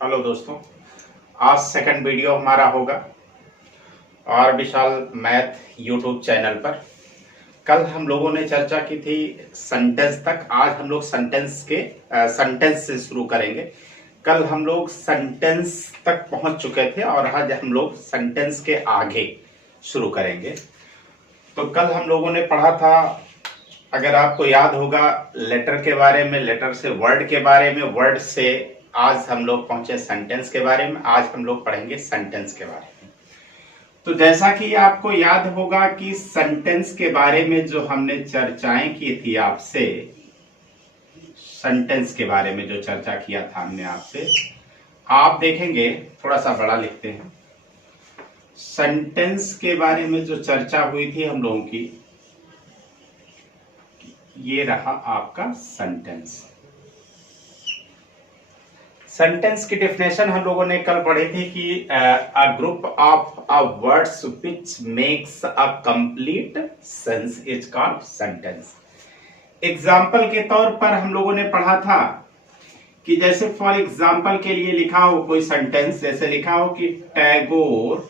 Hello दोस्तों, आज second video हमारा होगा और विशाल मैथ यूट्यूब चैनल पर। कल हम लोगों ने चर्चा की थी सेंटेंस तक। आज हम लोग सेंटेंस से शुरू करेंगे। कल हम लोग सेंटेंस तक पहुंच चुके थे और आज हम लोग सेंटेंस के आगे शुरू करेंगे। तो कल हम लोगों ने पढ़ा था, अगर आपको याद होगा, लेटर के बारे में, लेटर से वर्ड के बारे में, वर्ड से आज हम लोग पहुंचे सेंटेंस के बारे में। आज हम लोग पढ़ेंगे सेंटेंस के बारे में। तो जैसा कि आपको याद होगा कि सेंटेंस के बारे में जो हमने चर्चाएं की थी आपसे, सेंटेंस के बारे में जो चर्चा किया था हमने आपसे, आप देखेंगे, थोड़ा सा बड़ा लिखते हैं। सेंटेंस के बारे में जो चर्चा हुई थी हम लोगों की, ये रहा आपका सेंटेंस। सेंटेंस की डेफिनेशन हम लोगों ने कल पढ़ी थी कि a group of words which makes a complete sense is called sentence. Example के तौर पर हम लोगों ने पढ़ा था कि जैसे फॉर एग्जाम्पल के लिए लिखा हो कोई सेंटेंस, जैसे लिखा हो कि Tagore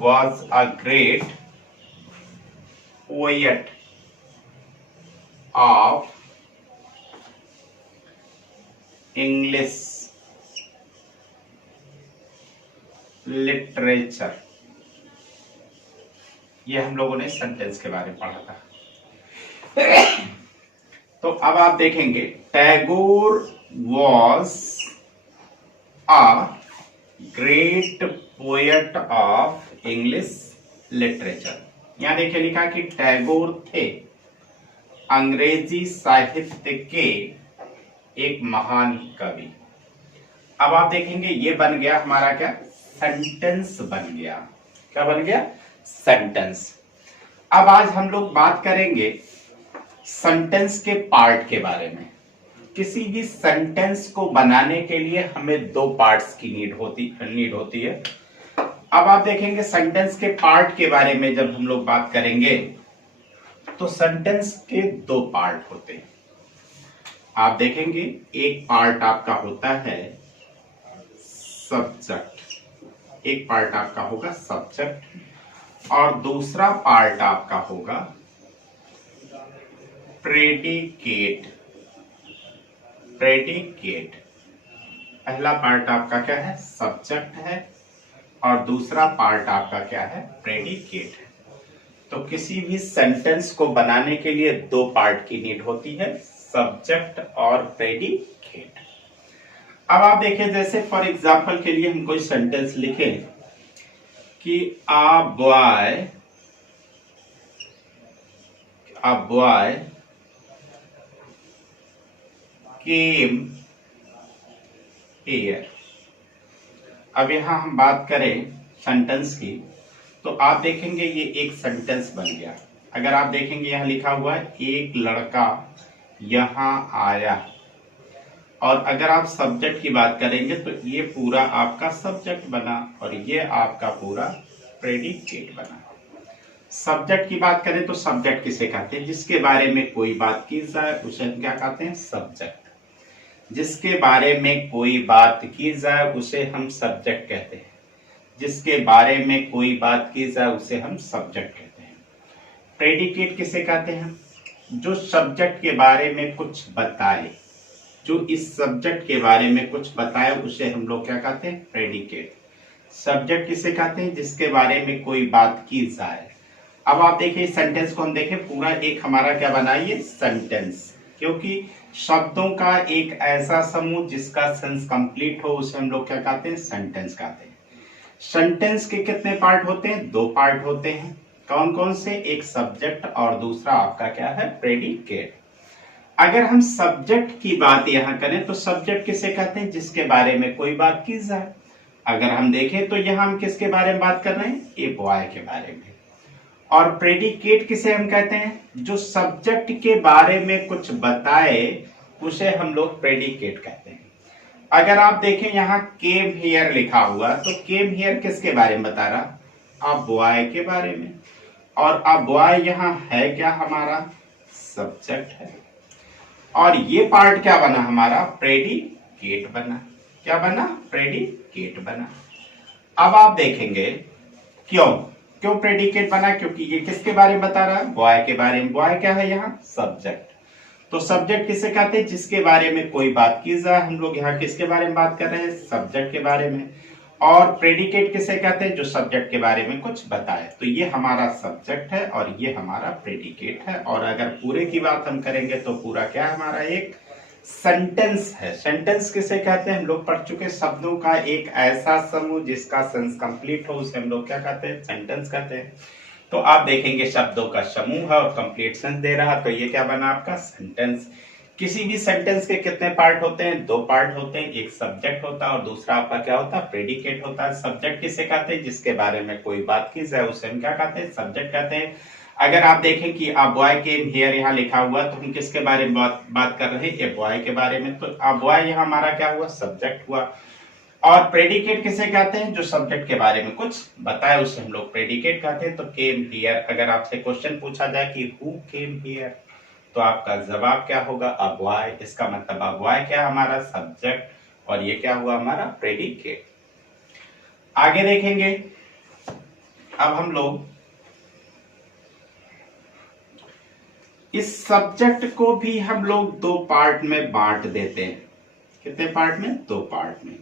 was a great poet of English literature। ये हम लोगों ने सेंटेंस के बारे में पढ़ा था। तो अब आप देखेंगे, Tagore was a great poet of English literature. यहां देखिए लिखा कि टैगोर थे अंग्रेजी साहित्य के एक महान कवि। अब आप देखेंगे ये बन गया हमारा क्या, सेंटेंस बन गया। क्या बन गया? सेंटेंस। अब आज हम लोग बात करेंगे सेंटेंस के पार्ट के बारे में। किसी भी सेंटेंस को बनाने के लिए हमें दो पार्ट्स की नीड होती है। अब आप देखेंगे सेंटेंस के पार्ट के बारे में जब हम लोग बात करेंगे तो सेंटेंस के दो पार्ट होते हैं। आप देखेंगे एक पार्ट आपका होता है सब्जेक्ट, एक पार्ट आपका होगा सब्जेक्ट और दूसरा पार्ट आपका होगा प्रेडिकेट। पहला पार्ट आपका क्या है? सब्जेक्ट है और दूसरा पार्ट आपका क्या है? प्रेडिकेट है। तो किसी भी सेंटेंस को बनाने के लिए दो पार्ट की नीड होती है, सब्जेक्ट और प्रेडिकेट। अब आप देखिए, जैसे फॉर एग्जांपल के लिए हम कोई सेंटेंस लिखें कि a boy came here। अब यहां हम बात करें सेंटेंस की, तो आप देखेंगे ये एक सेंटेंस बन गया। अगर आप देखेंगे यहां लिखा हुआ है एक लड़का यहां आया, और अगर आप सब्जेक्ट की बात करेंगे तो ये पूरा आपका सब्जेक्ट बना और ये आपका पूरा प्रेडिकेट बना। सब्जेक्ट की बात करें तो सब्जेक्ट किसे कहते हैं? जिसके बारे में कोई बात की जाए उसे हम क्या कहते हैं? सब्जेक्ट। जिसके बारे में कोई बात की जाए उसे हम सब्जेक्ट कहते हैं। जिसके बारे में कोई बात की जाए उसे हम सब्जेक्ट कहते हैं। प्रेडिकेट किसे कहते हैं? जो सब्जेक्ट के बारे में कुछ बताए, जो इस सब्जेक्ट के बारे में कुछ बताए उसे हम लोग क्या कहते हैं? प्रेडिकेट। सब्जेक्ट किसे कहते हैं? जिसके बारे में कोई बात की जाए। अब आप देखिए सेंटेंस को हम देखें, पूरा एक हमारा क्या बनाइए? सेंटेंस। क्योंकि शब्दों का एक ऐसा समूह जिसका सेंस कंप्लीट हो उसे हम लोग क्या कहते हैं? सेंटेंस कहते हैं। सेंटेंस के कितने पार्ट होते हैं? दो पार्ट होते हैं। कौन कौन से? एक सब्जेक्ट और दूसरा आपका क्या है? प्रेडिकेट। अगर हम सब्जेक्ट की बात यहां करें तो सब्जेक्ट किसे कहते हैं? जिसके बारे में कोई बात की जाए। अगर हम देखें तो यहां हम किसके बारे में बात कर रहे हैं? ए बॉय के बारे में। और प्रेडिकेट किसे हम कहते हैं? जो सब्जेक्ट के बारे में कुछ बताए उसे हम लोग प्रेडिकेट कहते हैं। अगर आप देखें यहाँ केम हियर लिखा हुआ, तो केम हियर किसके बारे में बता रहा? अ बॉय के बारे में। और अ बॉय यहाँ है क्या? हमारा सब्जेक्ट है। और ये पार्ट क्या बना? हमारा प्रेडिकेट बना। क्या बना? प्रेडिकेट बना। अब आप देखेंगे क्यों क्यों प्रेडिकेट बना? क्योंकि ये किसके बारे में बता रहा है? बॉय के बारे में। बॉय क्या है यहाँ? सब्जेक्ट। तो सब्जेक्ट किसे कहते हैं? जिसके बारे में कोई बात की जाए। हम लोग यहाँ किसके बारे में बात कर रहे हैं? सब्जेक्ट के बारे में। और प्रेडिकेट किसे कहते हैं? जो सब्जेक्ट के बारे में कुछ बताए। तो ये हमारा सब्जेक्ट है और ये हमारा प्रेडिकेट है। और अगर पूरे की बात हम करेंगे तो पूरा क्या हमारा एक सेंटेंस है। सेंटेंस किसे कहते हैं? हम लोग पढ़ चुके शब्दों का एक ऐसा समूह जिसका सेंस कंप्लीट हो, उसे हम लोग क्या कहते हैं? सेंटेंस कहते हैं। तो आप देखेंगे शब्दों का समूह है और कंप्लीट सेंस दे रहा, तो ये क्या बना आपका? सेंटेंस। किसी भी सेंटेंस के कितने पार्ट होते हैं? दो पार्ट होते हैं। एक सब्जेक्ट होता है और दूसरा आपका क्या होता है? प्रेडिकेट होता है। सब्जेक्ट किसे कहते हैं? जिसके बारे में कोई बात की जाए उसे हम क्या कहते हैं? सब्जेक्ट कहते हैं। अगर आप देखें कि अ बॉय केम हियर यहाँ लिखा हुआ, तो हम किसके बारे में बात कर रहे हैं? ए बॉय के बारे में। तो अ बॉय यहाँ हमारा क्या हुआ? सब्जेक्ट हुआ। और प्रेडिकेट किसे कहते हैं? जो सब्जेक्ट के बारे में कुछ बताए उसे हम लोग प्रेडिकेट कहते हैं। तो केम हियर, अगर आपसे क्वेश्चन पूछा जाए कि हु केम हियर, तो आपका जवाब क्या होगा? A boy. इसका मतलब अ बॉय क्या हमारा? सब्जेक्ट। और ये क्या हुआ? हमारा प्रेडिकेट। आगे देखेंगे अब हम लोग इस सब्जेक्ट को भी हम लोग दो पार्ट में बांट देते हैं। कितने पार्ट में? दो पार्ट में।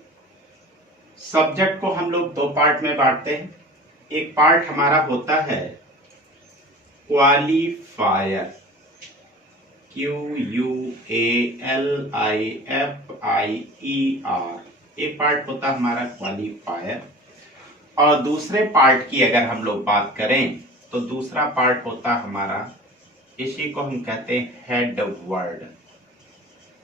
सब्जेक्ट को हम लोग दो पार्ट में बांटते हैं। एक पार्ट हमारा होता है क्वालिफायर, QUALIFIER। एक पार्ट होता है हमारा क्वालिफायर। और दूसरे पार्ट की अगर हम लोग बात करें तो दूसरा पार्ट होता हमारा, इसी को हम कहते हैं हेड वर्ड।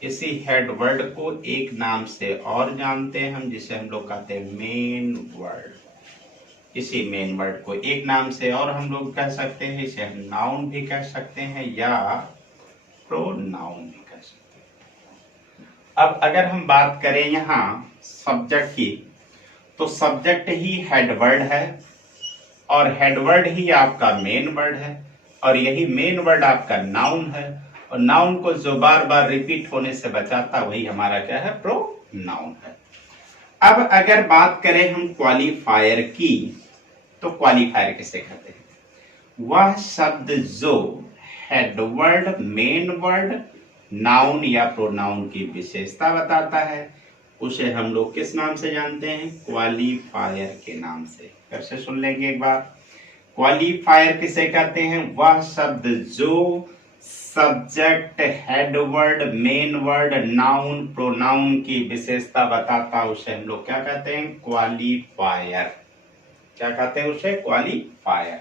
इसी हेड वर्ड को एक नाम से और जानते हैं हम, जिसे हम लोग कहते हैं मेन वर्ड। इसी मेन वर्ड को एक नाम से और हम लोग कह सकते हैं, इसे हम नाउन भी कह सकते हैं या प्रोनाउन भी कह सकते हैं। अब अगर हम बात करें यहाँ सब्जेक्ट की, तो सब्जेक्ट ही हेड वर्ड है और हेड वर्ड ही आपका मेन वर्ड है और यही मेन वर्ड आपका नाउन है। और नाउन को जो बार बार रिपीट होने से बचाता वही हमारा क्या है? प्रोनाउन है। अब अगर बात करें हम क्वालिफायर की, तो क्वालिफायर किसे कहते हैं? वह शब्द जो head word, main word, noun या प्रोनाउन की विशेषता बताता है, उसे हम लोग किस नाम से जानते हैं? क्वालिफायर के नाम से। फिर से सुन लेंगे एक बार। क्वालिफायर किसे कहते हैं? वह शब्द जो subject, head word, main word, noun, pronoun की विशेषता बताता उसे हम लोग क्या कहते हैं? क्वालिफायर। क्या कहते हैं उसे? क्वालिफायर।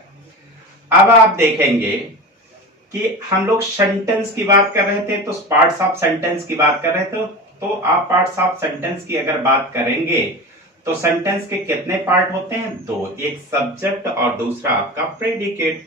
अब आप देखेंगे कि हम लोग सेंटेंस की बात कर रहे थे, तो पार्ट्स ऑफ सेंटेंस की बात कर रहे थे। तो आप पार्ट्स ऑफ सेंटेंस की अगर बात करेंगे तो सेंटेंस के कितने पार्ट होते हैं? दो। एक सब्जेक्ट और दूसरा आपका प्रेडिकेट।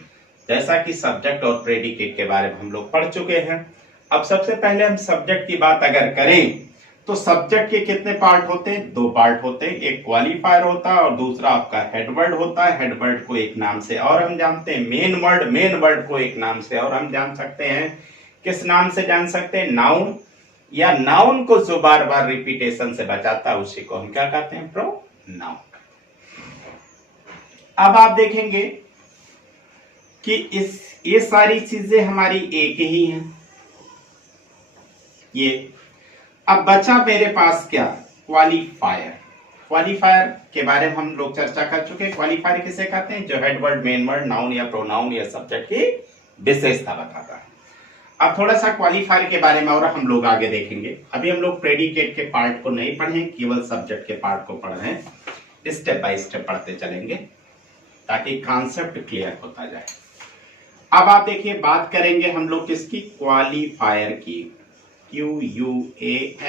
जैसा कि सब्जेक्ट और प्रेडिकेट के बारे में हम लोग पढ़ चुके हैं। अब सबसे पहले हम सब्जेक्ट की बात अगर करें तो सब्जेक्ट के कितने पार्ट होते हैं? दो पार्ट होते हैं। एक क्वालिफायर होता है और दूसरा आपका हेडवर्ड होता है। हेडवर्ड को एक नाम से और हम जानते हैं मेन वर्ड, मेन वर्ड को एक नाम से और हम जान सकते हैं। किस नाम से जान सकते हैं? नाउन। या नाउन को जो बार बार रिपीटेशन से बचाता है उसी को हम क्या कहते हैं? प्रोनाउन। अब आप देखेंगे कि ये सारी चीजें हमारी एक ही हैं। ये अब बचा मेरे पास क्या? क्वालिफायर। क्वालिफायर के बारे में हम लोग चर्चा कर चुके हैं। क्वालिफायर किसे कहते हैं? जो head word, main word, noun या प्रोनाउन या सब्जेक्ट की विशेषता बताता है। अब थोड़ा सा क्वालिफायर के बारे में और हम लोग आगे देखेंगे। अभी हम लोग प्रेडिकेट के पार्ट को नहीं पढ़े, केवल सब्जेक्ट के पार्ट को पढ़ रहे हैं। स्टेप बाय स्टेप पढ़ते चलेंगे ताकि कॉन्सेप्ट क्लियर होता जाए। अब आप देखिए, बात करेंगे हम लोग किसकी? क्वालिफायर की। QUALIFIER,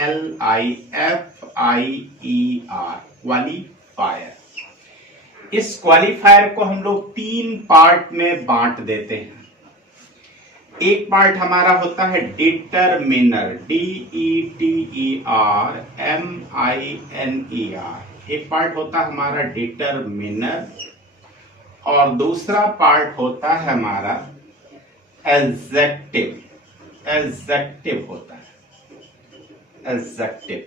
qualifier. इस क्वालिफायर को हम लोग तीन पार्ट में बांट देते हैं। एक पार्ट हमारा होता है डिटरमिनर, DETERMINER। एक पार्ट होता है हमारा डिटरमिनर और दूसरा पार्ट होता है हमारा एडजेक्टिव। एडजेक्टिव होता है एडजेक्टिव।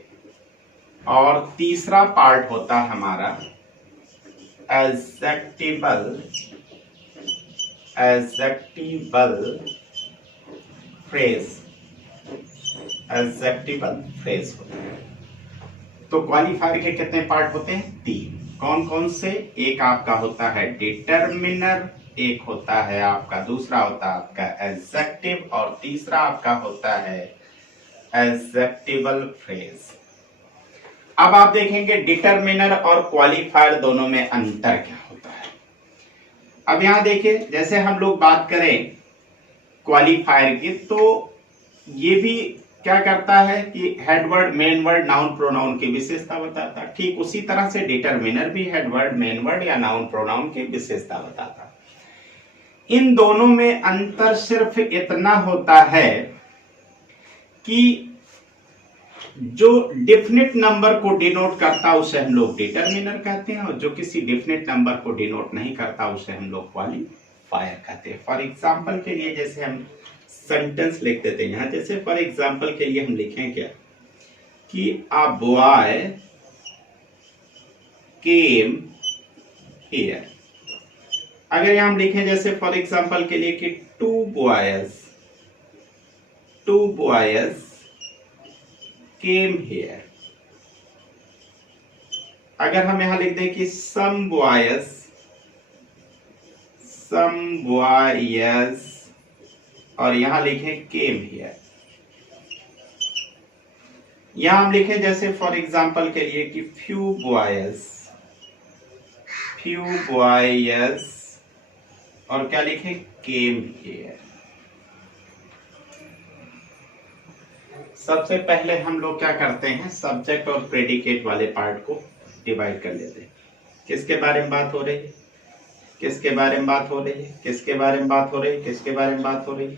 और तीसरा पार्ट होता है हमारा एडजेक्टिबल। एडजेक्टिबल फ्रेज। एडजेक्टिबल फ्रेज होता है। तो क्वालिफायर के कितने पार्ट होते हैं? 3। कौन कौन से? एक आपका होता है डिटरमिनर, एक होता है आपका, दूसरा होता है आपका एडजेक्टिव और तीसरा आपका होता है एडजेक्टिबल फ्रेज। अब आप देखेंगे डिटरमिनर और क्वालिफायर दोनों में अंतर क्या होता है। अब यहां देखिए, जैसे हम लोग बात करें क्वालिफायर की, तो ये भी क्या करता है कि headword, main word, noun, pronoun की विशेषता बताता है। ठीक उसी तरह से डिटरमिनर भी हेडवर्ड, मेन वर्ड या नाउन, प्रोनाउन की विशेषता बताता है। इन दोनों में अंतर सिर्फ इतना होता है कि जो डेफिनेट नंबर को डिनोट करता उसे हम लोग डिटरमिनर कहते हैं और जो किसी डेफिनेट नंबर को डिनोट नहीं करता उसे हम लोग क्वालिफायर कहते हैं। फॉर एग्जांपल के लिए जैसे हम सेंटेंस लिख देते हैं यहां, जैसे फॉर एग्जांपल के लिए हम लिखें क्या कि अ बॉय केम हियर। अगर यहां हम लिखें जैसे फॉर एग्जांपल के लिए कि टू बॉयज केम हियर। अगर हम यहां लिख दें कि सम बॉयज और यहां लिखें केम हियर। यहां हम लिखें जैसे फॉर एग्जांपल के लिए कि फ्यू बॉयज और क्या लिखें? Came here. सबसे पहले हम लोग क्या करते हैं, सब्जेक्ट और प्रेडिकेट वाले पार्ट को डिवाइड कर लेते हैं। किसके बारे में बात हो रही है? किसके बारे में बात हो रही है? किसके बारे में बात हो रही है? किसके बारे में बात हो रही है?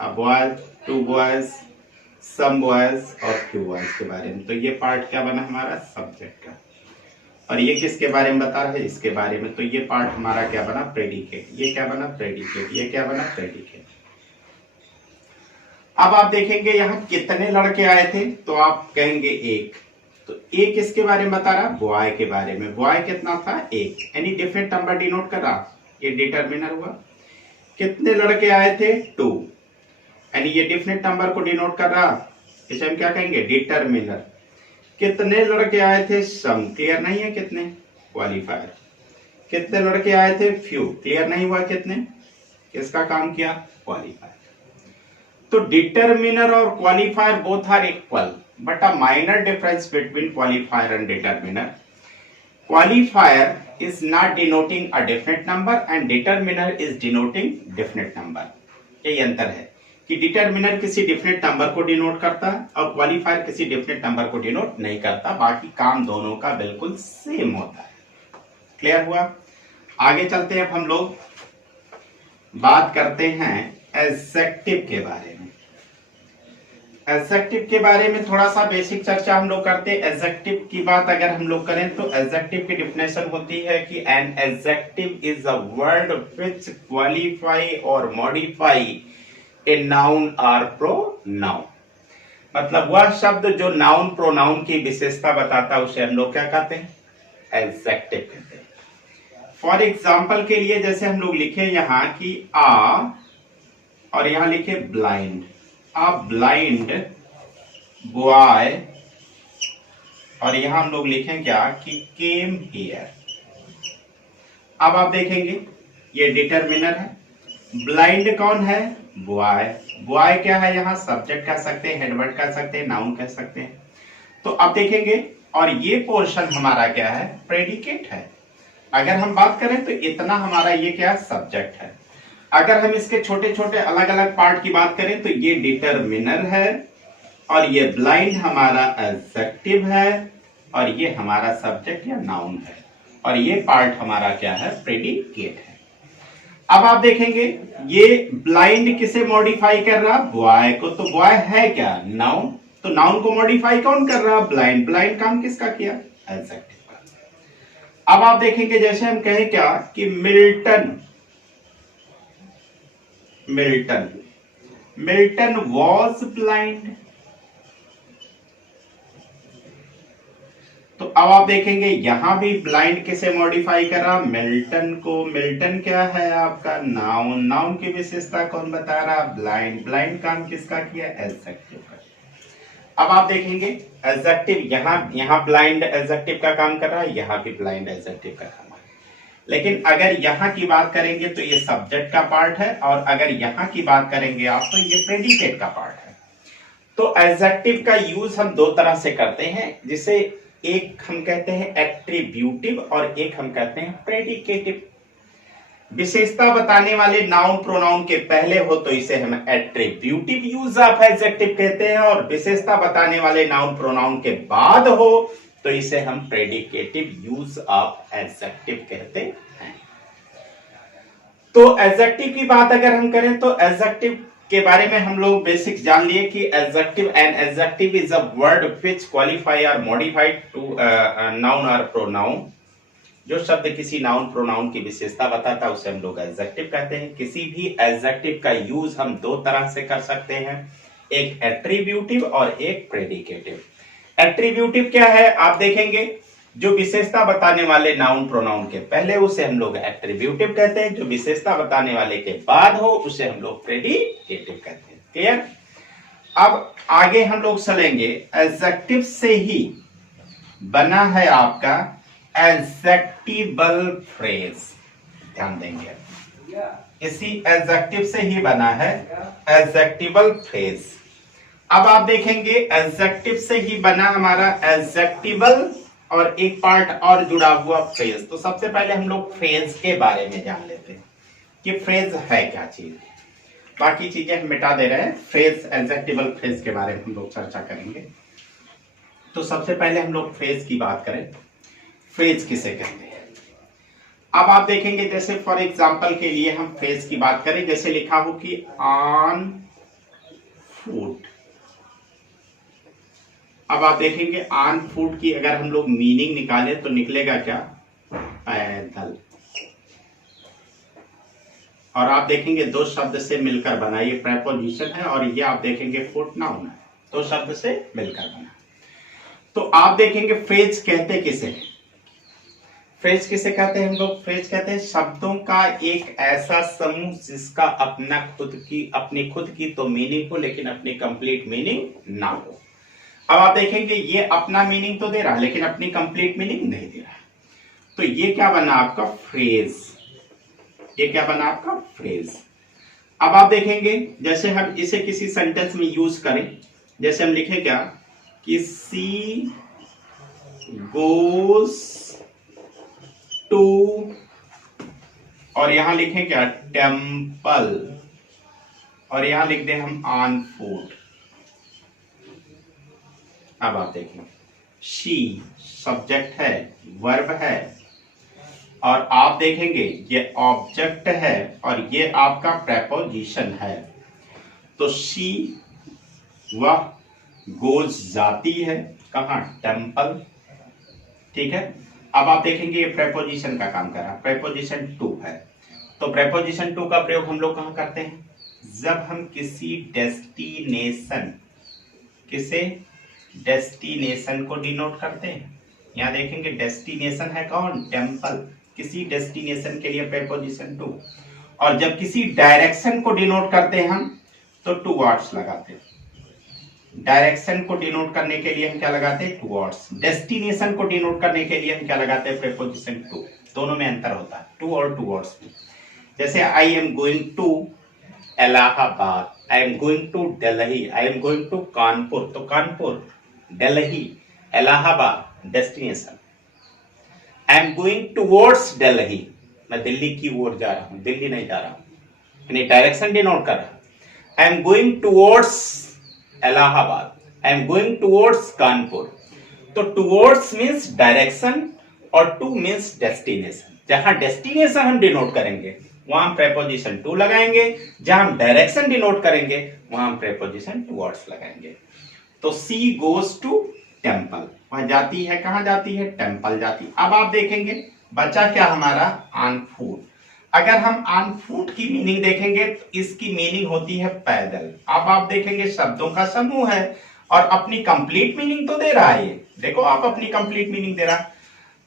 A boy, two boys, some boys और फ्यू बॉयज के बारे में। तो ये पार्ट क्या बना हमारा? सब्जेक्ट का। और ये किसके बारे में बता रहा है? इसके बारे में। तो ये पार्ट हमारा क्या बना? प्रेडिकेट। ये क्या बना? प्रेडिकेट। ये क्या बना? प्रेडिकेट। अब आप देखेंगे यहां कितने लड़के आए थे, तो आप कहेंगे एक। तो एक किसके बारे में बता रहा? बॉय के बारे में। बॉय कितना था? एक, यानी डिफरेंट नंबर डिनोट कर रहा। ये डिटरमिनर हुआ। कितने लड़के आए थे? 2, यानी ये डिफरेंट नंबर को डिनोट कर रहा। इसे हम क्या कहेंगे? डिटरमिनर। कितने लड़के आए थे? सम। क्लियर नहीं है कितने? क्वालिफायर। कितने लड़के आए थे? फ्यू। क्लियर नहीं हुआ कितने? किसका काम किया? क्वालिफायर। तो डिटरमिनर और qualifier both are equal, but a minor difference between qualifier and determiner. Qualifier is not denoting a definite number and determiner is denoting definite number। यही अंतर है कि डिटरमिनर किसी डेफिनेट नंबर को डिनोट करता है और क्वालिफायर किसी डेफिनेट नंबर को डिनोट नहीं करता। बाकी काम दोनों का बिल्कुल सेम होता है। क्लियर हुआ? आगे चलते हैं। अब हम लोग बात करते हैं एडजेक्टिव के बारे में। एडजेक्टिव के बारे में थोड़ा सा बेसिक चर्चा हम लोग करते हैं। एडजेक्टिव की बात अगर हम लोग करें तो एडजेक्टिव की डिफिनेशन होती है कि an adjective is a word which qualify और मॉडिफाई ए नाउन और प्रोनाउन। मतलब वह शब्द जो नाउन प्रोनाउन की विशेषता बताता है उसे हम लोग क्या कहते हैं? एडजेक्टिव कहते हैं। फॉर एग्जाम्पल के लिए जैसे हम लोग लिखे यहां कि आ और यहां लिखे ब्लाइंड। अ ब्लाइंड बॉय और यहां हम लोग लिखें क्या कि केम हियर। अब आप देखेंगे ये डिटरमिनर है। ब्लाइंड कौन है? बॉय। बॉय क्या है? यहां सब्जेक्ट कह सकते हैं, हेडवर्ड कह सकते हैं, नाउन कह सकते हैं। तो अब देखेंगे और ये पोर्शन हमारा क्या है? प्रेडिकेट है। अगर हम बात करें तो इतना हमारा ये क्या? सब्जेक्ट है। अगर हम इसके छोटे छोटे अलग अलग पार्ट की बात करें तो ये डिटरमिनर है और ये ब्लाइंड हमारा एडजेक्टिव है और ये हमारा सब्जेक्ट या नाउन है और ये पार्ट हमारा क्या है? प्रेडिकेट है। अब आप देखेंगे ये ब्लाइंड किसे मॉडिफाई कर रहा, बॉय को। तो बॉय है क्या, नाउन। तो नाउन को मॉडिफाई कौन कर रहा, ब्लाइंड। ब्लाइंड काम किसका किया, एडजेक्टिव का। अब आप देखेंगे जैसे हम कहें क्या कि Milton, Milton, Milton was blind. तो अब आप देखेंगे यहां भी ब्लाइंड किसे मॉडिफाई करा, मिल्टन को। मिल्टन क्या है आपका, नाउन। नाउन की विशेषता कौन बता रहा, ब्लाइंड। ब्लाइंड काम किसका किया, एडजेक्टिव का। अब आप देखेंगे एडजेक्टिव यहां ब्लाइंड एडजेक्टिव का काम कर रहा है, यहां भी ब्लाइंड एडजेक्टिव का काम है। लेकिन अगर यहां की बात करेंगे तो ये सब्जेक्ट का पार्ट है, और अगर यहां की बात करेंगे आप तो ये प्रेडिकेट का पार्ट है। तो एडजेक्टिव का यूज हम दो तरह से करते हैं, जिसे एक हम कहते हैं एट्रीब्यूटिव और एक हम कहते हैं प्रेडिकेटिव। विशेषता बताने वाले नाउन प्रोनाउन के पहले हो तो इसे हम एट्रीब्यूटिव यूज ऑफ एडजेक्टिव कहते हैं, और विशेषता बताने वाले नाउन प्रोनाउन के बाद हो तो इसे हम प्रेडिकेटिव यूज ऑफ एडजेक्टिव कहते हैं। तो एडजेक्टिव की बात अगर हम करें तो एडजेक्टिव के बारे में हम लोग बेसिक जान लिए कि adjective and adjective is a word which qualify और मॉडिफाइड टू नाउन और प्रोनाउन। जो शब्द किसी नाउन प्रोनाउन की विशेषता बताता है उसे हम लोग एडजेक्टिव कहते हैं। किसी भी एडजेक्टिव का यूज हम दो तरह से कर सकते हैं, एक एट्रीब्यूटिव और एक प्रेडिकेटिव। एट्रीब्यूटिव क्या है, आप देखेंगे जो विशेषता बताने वाले नाउन प्रोनाउन के पहले उसे हम लोग एट्रीब्यूटिव कहते हैं, जो विशेषता बताने वाले के बाद हो उसे हम लोग प्रेडिकेटिव कहते हैं। क्लियर। अब आगे हम लोग चलेंगे, एडजेक्टिव से ही बना है आपका एडजेक्टिबल फ्रेज। ध्यान देंगे, इसी एडजेक्टिव से ही बना है एडजेक्टिबल फ्रेज। अब आप देखेंगे एडजेक्टिव से ही बना हमारा एडजेक्टिबल और एक पार्ट और जुड़ा हुआ फ्रेज। तो सबसे पहले हम लोग फ्रेज के बारे में जान लेते हैं कि फ्रेज है क्या चीज। बाकी चीजें हम मिटा दे रहे हैं, फ्रेज एडजेक्टिबल फ्रेज के बारे में हम लोग चर्चा करेंगे। तो सबसे पहले हम लोग फ्रेज की बात करें, फ्रेज किसे कहते हैं। अब आप देखेंगे जैसे फॉर एग्जांपल के लिए हम फ्रेज की बात करें, जैसे लिखा हो कि ऑन फुट। अब आप देखेंगे ऑन फुट की अगर हम लोग मीनिंग निकालें तो निकलेगा क्या, पैदल। और आप देखेंगे दो शब्द से मिलकर बना, ये प्रेपोजिशन है और ये आप देखेंगे फुट नाउन है, दो शब्द से मिलकर बना। तो आप देखेंगे फ्रेज कहते किसे, फ्रेज किसे कहते हैं हम लोग, फ्रेज कहते हैं शब्दों का एक ऐसा समूह जिसका अपनी खुद की तो मीनिंग हो लेकिन अपनी कंप्लीट मीनिंग ना हो। अब आप देखेंगे ये अपना मीनिंग तो दे रहा है लेकिन अपनी कंप्लीट मीनिंग नहीं दे रहा। तो ये क्या बना आपका फ्रेज, ये क्या बना आपका फ्रेज। अब आप देखेंगे जैसे हम इसे किसी सेंटेंस में यूज करें, जैसे हम लिखे क्या कि सी गोज टू, और यहां लिखें क्या टेम्पल, और यहां लिख दें हम ऑन फूट। अब आप देखें शी सब्जेक्ट है, वर्ब है, और आप देखेंगे ये ऑब्जेक्ट है और ये आपका प्रेपोजिशन है। तो शी वह गोज जाती है कहां, टेम्पल। ठीक है। अब आप देखेंगे ये प्रेपोजिशन का काम कर रहा है, प्रेपोजिशन टू है। तो प्रेपोजिशन टू का प्रयोग हम लोग कहां करते हैं, जब हम किसी डेस्टिनेशन, किसे डेस्टिनेशन को डिनोट करते हैं। यहां देखेंगे डेस्टिनेशन है कौन, टेम्पल, किसी डेस्टिनेशन के लिए प्रेपोजिशन टू। और जब किसी डायरेक्शन को डिनोट करते हैं हम तो टुवर्ड्स लगाते हैं। डायरेक्शन को डिनोट करने के लिए हम क्या लगाते हैं, टुवर्ड्स। डेस्टिनेशन को डिनोट करने के लिए हम क्या लगाते हैं, प्रेपोजिशन टू। दोनों में अंतर होता है, टू और टुवर्ड्स में। जैसे I am going to Allahabad, I am going to Delhi, I am going to Kanpur. तो Kanpur, Delhi, Allahabad destination. I am going towards Delhi, मैं दिल्ली की ओर जा रहा हूं, दिल्ली नहीं जा रहा हूं, यानी डायरेक्शन डिनोट कर रहा। आई am going towards Allahabad, I am going towards Kanpur. तो टुवर्ड्स मींस डायरेक्शन और टू मींस डेस्टिनेशन। जहां डेस्टिनेशन हम डिनोट करेंगे वहां हम प्रेपोजिशन टू लगाएंगे, जहां हम डायरेक्शन डिनोट करेंगे वहां हम प्रेपोजिशन टुवर्ड्स लगाएंगे। तो सी गोज टू टेम्पल, वह जाती है, कहां जाती है, टेम्पल जाती। अब आप देखेंगे बचा क्या हमारा, ऑन फूट। अगर हम ऑन फूट की मीनिंग देखेंगे तो इसकी मीनिंग होती है पैदल। अब आप देखेंगे शब्दों का समूह है और अपनी कंप्लीट मीनिंग तो दे रहा है ये, देखो आप अपनी कंप्लीट मीनिंग दे रहा,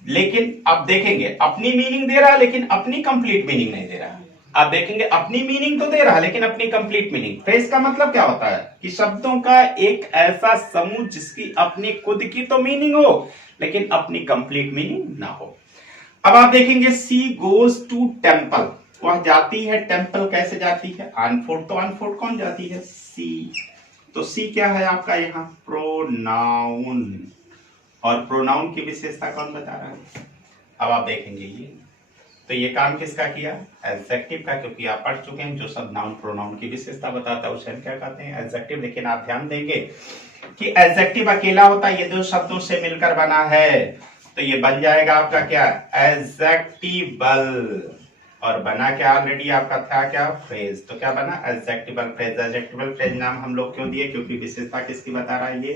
लेकिन आप देखेंगे अपनी मीनिंग दे रहा लेकिन अपनी कंप्लीट मीनिंग नहीं दे रहा। आप देखेंगे अपनी मीनिंग तो दे रहा लेकिन अपनी कंप्लीट मीनिंग। फ्रेज का मतलब क्या होता है कि शब्दों का एक ऐसा समूह जिसकी अपनी खुद की तो मीनिंग हो लेकिन अपनी कंप्लीट मीनिंग ना हो। अब आप देखेंगे सी गोज टू टेम्पल, वह जाती है टेम्पल, कैसे जाती है, ऑन फुट। तो ऑन फुट कौन जाती है, सी। तो सी क्या है आपका यहाँ, प्रोनाउन। और प्रोनाउन की विशेषता कौन बता रहा है, अब आप देखेंगे ये, तो ये काम किसका किया, एडजेक्टिव का, क्योंकि आप पढ़ चुके हैं जो सब नाउन प्रोनाउन की विशेषता बताता है उसे हम क्या कहते हैं, एडजेक्टिव। लेकिन आप ध्यान देंगे कि एडजेक्टिव अकेला होता है, ये दो शब्दों से मिलकर बना है, तो ये बन जाएगा आपका क्या, एडजेक्टिबल। और बना क्या ऑलरेडी आपका था क्या, फ्रेज। तो क्या बना, एडजेक्टिबल फ्रेज। एडजेक्टिबल फ्रेज नाम हम लोग क्यों दिए, क्योंकि विशेषता किसकी बता रहा है ये।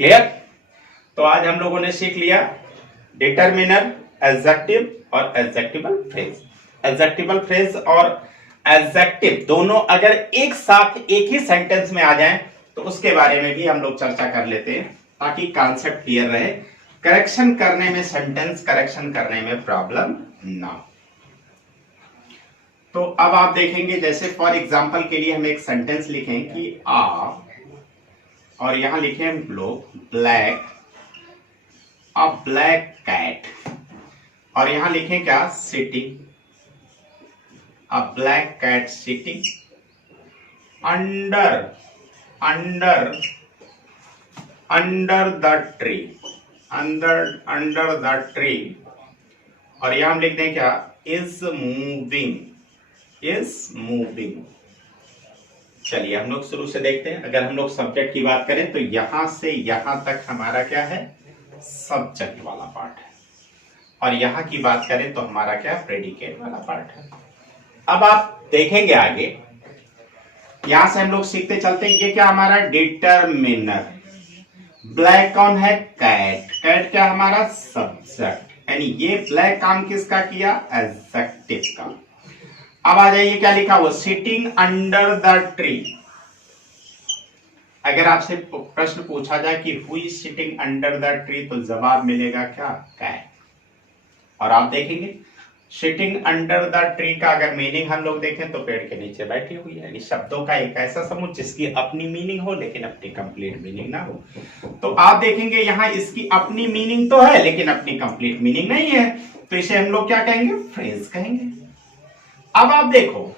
क्लियर। तो आज हम लोगों ने सीख लिया डिटरमिनर, एडजेक्टिव और एडजेक्टिबल फ्रेज। एडजेक्टिबल फ्रेज और एडजेक्टिव दोनों अगर एक साथ एक ही सेंटेंस में आ जाएं तो उसके बारे में भी हम लोग चर्चा कर लेते हैं ताकि कॉन्सेप्ट क्लियर रहे, करेक्शन करने में, सेंटेंस करेक्शन करने में प्रॉब्लम ना हो। तो अब आप देखेंगे जैसे फॉर एग्जांपल के लिए हम एक सेंटेंस लिखें कि आप, और यहां लिखे हम लोग ब्लैक, अ ब्लैक कैट, और यहां लिखें क्या, sitting, a black cat sitting under the tree, under the tree. और यहां हम लिख दें क्या, इज मूविंग। चलिए हम लोग शुरू से देखते हैं। अगर हम लोग सब्जेक्ट की बात करें तो यहां से यहां तक हमारा क्या है, सब्जेक्ट वाला पार्ट है, और यहां की बात करें तो हमारा क्या, प्रेडिकेट वाला पार्ट है। अब आप देखेंगे आगे, यहां से हम लोग सीखते चलते हैं, ये क्या हमारा डिटरमिनर, ब्लैक कौन है, कैट, कैट क्या हमारा सब्जेक्ट, यानी ये ब्लैक काम किसका किया, एडजेक्टिव का। अब आ जाइए क्या लिखा हुआ, सिटिंग अंडर द ट्री। अगर आपसे प्रश्न पूछा जाए कि who is sitting under the tree तो जवाब मिलेगा क्या, कैट। और आप देखेंगे सिटिंग अंडर द ट्री का अगर मीनिंग हम लोग देखें तो पेड़ के नीचे बैठी हुई है, यानी शब्दों का एक ऐसा समूह जिसकी अपनी मीनिंग हो लेकिन अपनी कंप्लीट मीनिंग ना हो। तो आप देखेंगे यहाँ इसकी अपनी मीनिंग तो है लेकिन अपनी कंप्लीट मीनिंग नहीं है, तो इसे हम लोग क्या कहेंगे, फ्रेज कहेंगे। अब आप देखो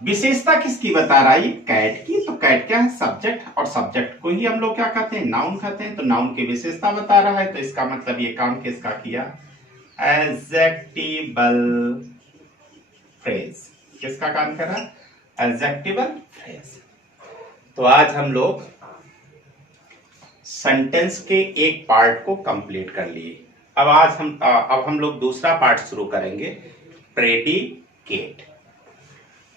विशेषता किसकी बता रहा है, ये कैट की। तो कैट क्या है, सब्जेक्ट, और सब्जेक्ट को ही हम लोग क्या कहते हैं, नाउन कहते हैं। तो नाउन की विशेषता बता रहा है, तो इसका मतलब ये काम किसका किया, एडजेक्टिबल फ्रेज। किसका काम कर रहा है, एडजेक्टिबल फ्रेज। तो आज हम लोग सेंटेंस के एक पार्ट को कंप्लीट कर लिए। अब हम लोग दूसरा पार्ट शुरू करेंगे, प्रेडिकेट।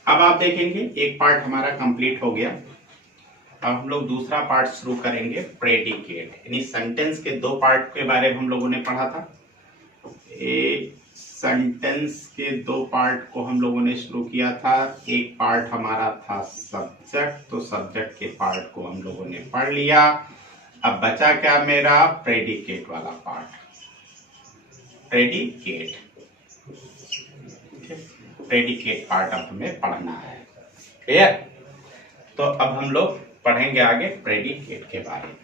अब आप देखेंगे एक पार्ट हमारा कंप्लीट हो गया, अब हम लोग दूसरा पार्ट शुरू करेंगे, प्रेडिकेट। यानी सेंटेंस के दो पार्ट के बारे में हम लोगों ने पढ़ा था। एक सेंटेंस के दो पार्ट को हम लोगों ने शुरू किया था, एक पार्ट हमारा था सब्जेक्ट, तो सब्जेक्ट के पार्ट को हम लोगों ने पढ़ लिया। अब बचा क्या मेरा, प्रेडिकेट वाला पार्ट, प्रेडिकेट पार्ट अब हमें पढ़ना है, क्लियर। तो अब हम लोग पढ़ेंगे आगे प्रेडिकेट के बारे में।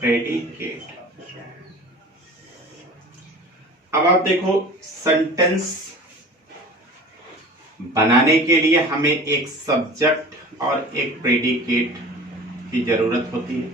प्रेडिकेट, अब आप देखो सेंटेंस बनाने के लिए हमें एक सब्जेक्ट और एक प्रेडिकेट की जरूरत होती है,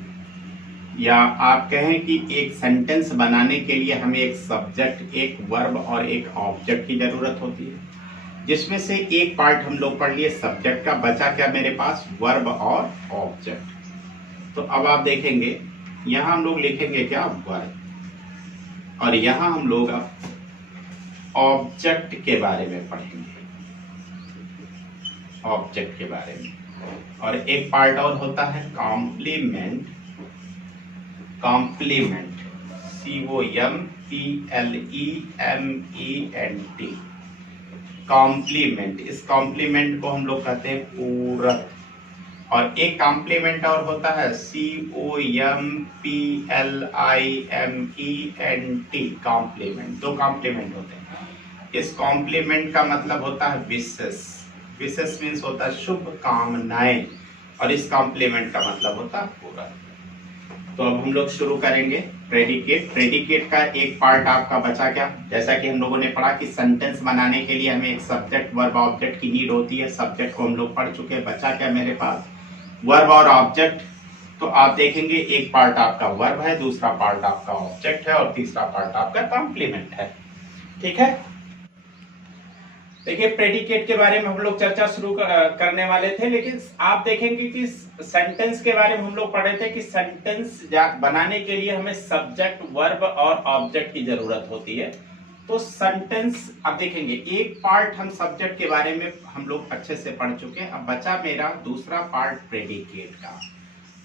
या आप कहें कि एक सेंटेंस बनाने के लिए हमें एक सब्जेक्ट, एक वर्ब और एक ऑब्जेक्ट की जरूरत होती है। जिसमें से एक पार्ट हम लोग पढ़ लिए सब्जेक्ट का, बचा क्या मेरे पास, वर्ब और ऑब्जेक्ट। तो अब आप देखेंगे यहां हम लोग लिखेंगे क्या, वर्ब, और यहां हम लोग अब ऑब्जेक्ट के बारे में पढ़ेंगे, ऑब्जेक्ट के बारे में। और एक पार्ट और होता है कॉम्प्लीमेंट, कॉम्प्लीमेंट, COMPLEMENT, कॉम्प्लीमेंट। इस कॉम्प्लीमेंट को हम लोग कहते हैं पूरक। और एक कॉम्प्लीमेंट और होता है COMPLIMENT, कॉम्प्लीमेंट। दो कॉम्प्लीमेंट होते हैं। इस कॉम्प्लीमेंट का मतलब होता है विशेष, विशेष मीन्स होता है शुभ कामनाएं, और इस कॉम्प्लीमेंट का मतलब होता है पूरक। तो अब हम लोग शुरू करेंगे प्रेडिकेट। प्रेडिकेट का एक पार्ट आपका बचा क्या, जैसा कि हम लोगों ने पढ़ा कि सेंटेंस बनाने के लिए हमें एक सब्जेक्ट वर्ब ऑब्जेक्ट की नीड होती है। सब्जेक्ट को हम लोग पढ़ चुके हैं, बचा क्या मेरे पास, वर्ब और ऑब्जेक्ट। तो आप देखेंगे एक पार्ट आपका वर्ब है, दूसरा पार्ट आपका ऑब्जेक्ट है, और तीसरा पार्ट आपका कॉम्प्लीमेंट है। ठीक है, देखिए प्रेडिकेट के बारे में हम लोग चर्चा शुरू करने वाले थे, लेकिन आप देखेंगे कि सेंटेंस के बारे में हम लोग पढ़े थे कि सेंटेंस बनाने के लिए हमें सब्जेक्ट वर्ब और ऑब्जेक्ट की जरूरत होती है। तो सेंटेंस अब देखेंगे एक पार्ट हम सब्जेक्ट के बारे में हम लोग अच्छे से पढ़ चुके हैं। अब बचा मेरा दूसरा पार्ट प्रेडिकेट का।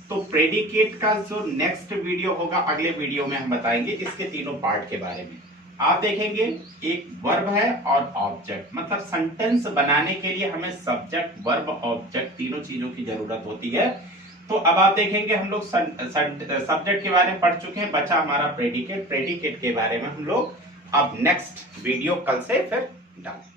तो प्रेडिकेट का जो नेक्स्ट वीडियो होगा, अगले वीडियो में हम बताएंगे इसके तीनों पार्ट के बारे में। आप देखेंगे एक वर्ब है और ऑब्जेक्ट, मतलब सेंटेंस बनाने के लिए हमें सब्जेक्ट वर्ब ऑब्जेक्ट तीनों चीजों की जरूरत होती है। तो अब आप देखेंगे हम लोग सब्जेक्ट के बारे में पढ़ चुके हैं, बचा हमारा प्रेडिकेट। प्रेडिकेट के बारे में हम लोग अब नेक्स्ट वीडियो कल से फिर डालेंगे।